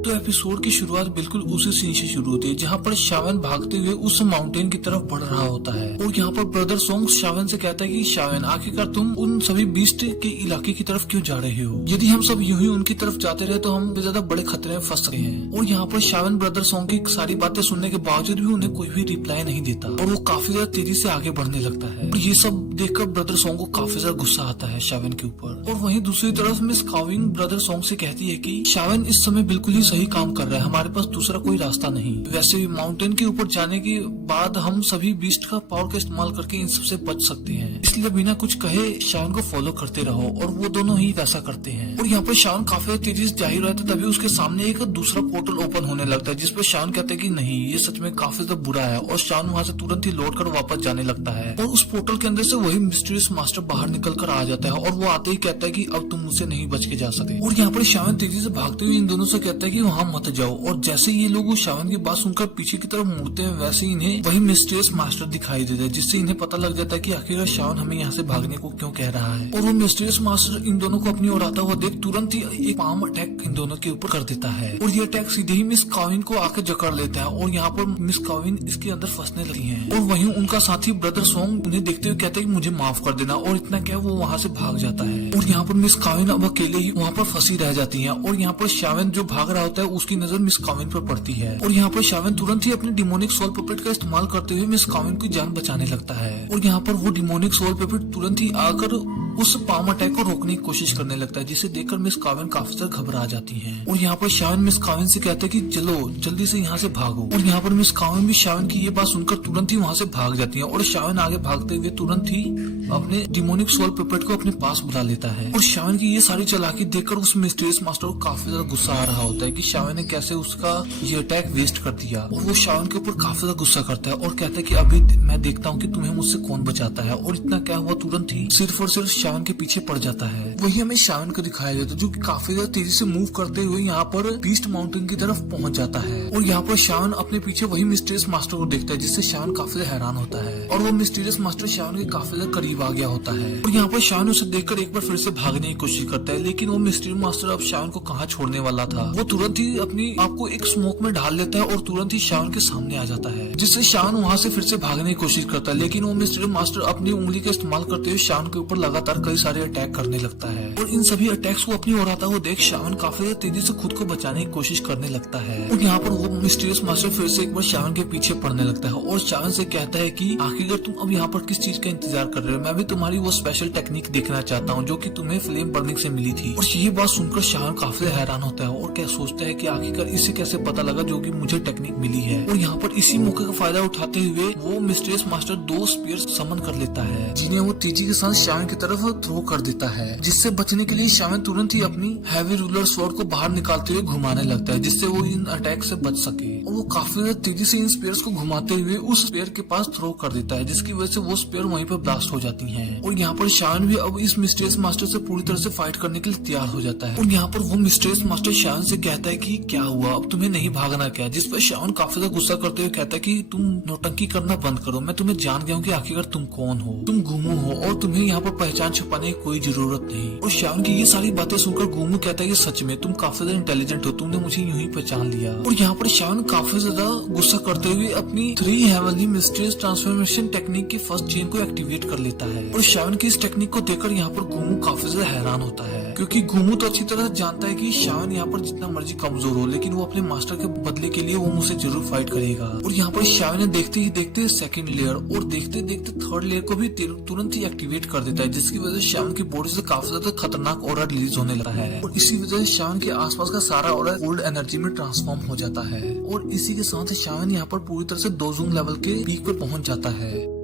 तो एपिसोड की शुरुआत बिल्कुल उसी सीन से शुरू होती है जहाँ पर शावन भागते हुए उस माउंटेन की तरफ बढ़ रहा होता है और यहाँ पर ब्रदर सॉन्ग शावन से कहता है कि शावन आखिरकार तुम उन सभी बीस्ट के इलाके की तरफ क्यों जा रहे हो। यदि हम सब यूं ही उनकी तरफ जाते रहे तो हम ज्यादा बड़े खतरे में फंस रहे हैं। और यहाँ पर शावन ब्रदर सॉन्ग की सारी बातें सुनने के बावजूद भी उन्हें कोई भी रिप्लाई नहीं देता और वो काफी ज्यादा तेजी से आगे बढ़ने लगता है। और ये सब देखकर ब्रदर सॉन्ग को काफी ज्यादा गुस्सा आता है शावन के ऊपर। और वहीं दूसरी तरफ मिस काविंग ब्रदर सॉन्ग से कहती है कि शावन इस समय बिल्कुल ही सही काम कर रहा है, हमारे पास दूसरा कोई रास्ता नहीं। वैसे भी माउंटेन के ऊपर जाने के बाद हम सभी बीस्ट का पावर का इस्तेमाल करके इन सबसे बच सकते हैं, इसलिए बिना कुछ कहे शावन को फॉलो करते रहो। और वो दोनों ही वैसा करते हैं। और यहाँ पर शावन काफी तेजी से जा ही रहा था तभी उसके सामने एक दूसरा पोर्टल ओपन होने लगता है जिसपे शावन कहते हैं कि नहीं ये सच में काफी ज्यादा बुरा है। और शावन वहाँ से तुरंत ही लौट कर वापस जाने लगता है और उस पोर्टल के अंदर से वही मिस्टीरियस मास्टर बाहर निकल कर आ जाता है और वो आते ही कहता है कि अब तुम मुझसे नहीं बच के जा सकते। और यहाँ पर शावन तेजी से भागते हुए इन दोनों से कहता है कि वहाँ मत जाओ। और जैसे ये लोग शावन की बात सुनकर पीछे की तरफ मुड़ते हैं वैसे ही इन्हें वही मिस्टीरियस मास्टर दिखाई देता है जिससे इन्हें पता लग जाता है कि आखिरकार शावन हमें यहाँ से भागने को क्यों कह रहा है। और वो मिस्टीरियस मास्टर इन दोनों को अपनी ओर आता हुआ देख तुरंत ही एक पाम अटैक इन दोनों के ऊपर कर देता है और ये अटैक सीधे ही मिस काविन को आकर जकड़ लेता है और यहाँ पर मिस काविन इसके अंदर फंसने लगी है। और वहीं उनका साथी ब्रदर सॉन्ग उन्हें देखते हुए कहता है कि मुझे माफ कर देना। और इतना क्या वो वहाँ से भाग जाता है और यहाँ पर मिस काविन अब अकेले ही वहाँ पर फंसी रह जाती है। और यहाँ पर शावन जो भाग रहा होता है उसकी नजर मिस काविन पर पड़ती है और यहाँ पर शावन तुरंत ही अपनी डिमोनिक सोल पपेट का इस्तेमाल करते हुए मिस काविन की जान बचाने लगता है। और यहाँ पर वो डिमोनिक सोल पपेट तुरंत ही आकर उस पाम अटैक को रोकने की कोशिश करने लगता है जिसे देखकर मिस काविन काफी ज्यादा घबरा जाती है। और यहाँ पर शावन मिस काविन से कहते हैं कि चलो जल्दी से यहाँ से भागो। और यहाँ पर मिस काविन भी शावन की ये बात सुनकर तुरंत ही वहाँ से भाग जाती है और शावन आगे भागते हुए तुरंत ही अपने डिमोनिक सोल पेपेट को अपने पास बुला लेता है। और शावन की ये सारी चालाकी देखकर उस मिस्टीरियस मास्टर को काफी ज्यादा गुस्सा आ रहा होता है कि शावन ने कैसे उसका ये अटैक वेस्ट कर दिया। और वो शावन के ऊपर काफी ज्यादा गुस्सा करता है और कहता है कि अभी मैं देखता हूँ कि तुम्हें मुझसे कौन बचाता है। और इतना क्या हुआ तुरंत ही सिर्फ और सिर्फ शावन के पीछे पड़ जाता है। वही हमें शावन को दिखाया जाता है जो कि काफी ज्यादा तेजी से मूव करते हुए यहाँ पर बीस्ट माउंटेन की तरफ पहुंच जाता है। और यहाँ पर शावन अपने पीछे वही मिस्टीरियस मास्टर को देखता है जिससे शावन काफी ज्यादा हैरान होता है और वो मिस्टीरियस मास्टर शावन के काफी ज्यादा करीब आ गया होता है। और यहाँ पर शावन उसे देखकर एक बार फिर से भागने की कोशिश करता है लेकिन वो मिस्टीरियस मास्टर अब शावन को कहाँ छोड़ने वाला था। वो तुरंत ही अपनी आपको एक स्मोक में ढाल लेता है और तुरंत ही शावन के सामने आ जाता है जिससे शावन वहाँ से फिर से भागने की कोशिश करता है लेकिन वो मिस्टीरियस मास्टर अपनी उंगली का इस्तेमाल करते हुए शावन के ऊपर लगातार कई सारे अटैक करने लगता है। और इन सभी अटैक्स को अपनी ओर आता हुआ देख शावन काफी तेजी से खुद को बचाने की कोशिश करने लगता है। और यहाँ पर वो मिस्टीरियस मास्टर फिर से एक बार शावन के पीछे पड़ने लगता है और शावन से कहता है कि आखिरकार तुम अब यहाँ पर किस चीज का इंतजार कर रहे हो, मैं भी तुम्हारी वो स्पेशल टेक्निक देखना चाहता हूँ जो कि तुम्हें फ्लेम बर्निंग से मिली थी। और ये बात सुनकर शावन काफी हैरान होता है और क्या सोचता है कि आखिरकार इसे कैसे पता लगा जो कि मुझे टेक्निक मिली है। और यहाँ पर इसी मौके का फायदा उठाते हुए वो मिस्टीरियस मास्टर 2 स्पीयर समन कर लेता है जिन्हें वो तेजी के साथ शावन की तरफ थ्रो कर देता है जिससे बचने के लिए शावन तुरंत ही अपनी हैवी रूलर स्वॉर्ड को बाहर निकालते हुए घुमाने लगता है जिससे वो इन अटैक से बच सके। और वो काफी तेजी से इन स्पेयर्स को घुमाते हुए उस स्पेयर के पास थ्रो कर देता है जिसकी वजह से वो स्पेयर वहीं पर ब्लास्ट हो जाती हैं। और यहाँ पर शावन भी अब इस मिस्टीरियस मास्टर से पूरी तरह से फाइट करने के लिए तैयार हो जाता है। और यहाँ पर वो मिस्टीरियस मास्टर शावन से कहता है कि क्या हुआ, अब तुम्हें नहीं भागना क्या, जिस पर शावन काफी ज्यादा गुस्सा करते हुए कहता है कि तुम नौटंकी करना बंद करो, मैं तुम्हें जान गया हूँ कि आखिरकार तुम कौन हो, तुम गुमो हो और तुम्हें यहाँ पर पहचान छुपाने की कोई जरूरत नहीं। और शावन की ये सारी बातें सुनकर गुमो कहता है कि सच में तुम काफी ज्यादा इंटेलिजेंट हो, तुमने मुझे यूं ही पहचान लिया। और यहाँ पर शावन काफी ज्यादा गुस्सा करते हुए अपनी 3 हेवनली मिस्टीरियस ट्रांसफॉर्मेशन टेक्निक की फर्स्ट चेन को एक्टिवेट कर लेता है। और शावन की इस टेक्निक को देखकर यहाँ पर गुमो काफी ज्यादा हैरान होता है क्योंकि गुमो तो अच्छी तरह जानता है कि शावन यहाँ पर जितना मर्जी कमजोर हो लेकिन वो अपने मास्टर के बदले के लिए वो मुझसे जरूर फाइट करेगा। और यहाँ पर शावन ने देखते ही देखते सेकंड लेयर और देखते देखते थर्ड लेयर को भी तुरंत ही एक्टिवेट कर देता है जिसकी वजह से शावन की बॉडी से काफी ज्यादा खतरनाक ऑरा रिलीज होने लगता है। और इसी वजह से शावन के आसपास का सारा ऑरा कोल्ड एनर्जी में ट्रांसफॉर्म हो जाता है। और इसी के साथ शावन यहाँ पर पूरी तरह से डोजूंग लेवल के पीक पे पहुंच जाता है।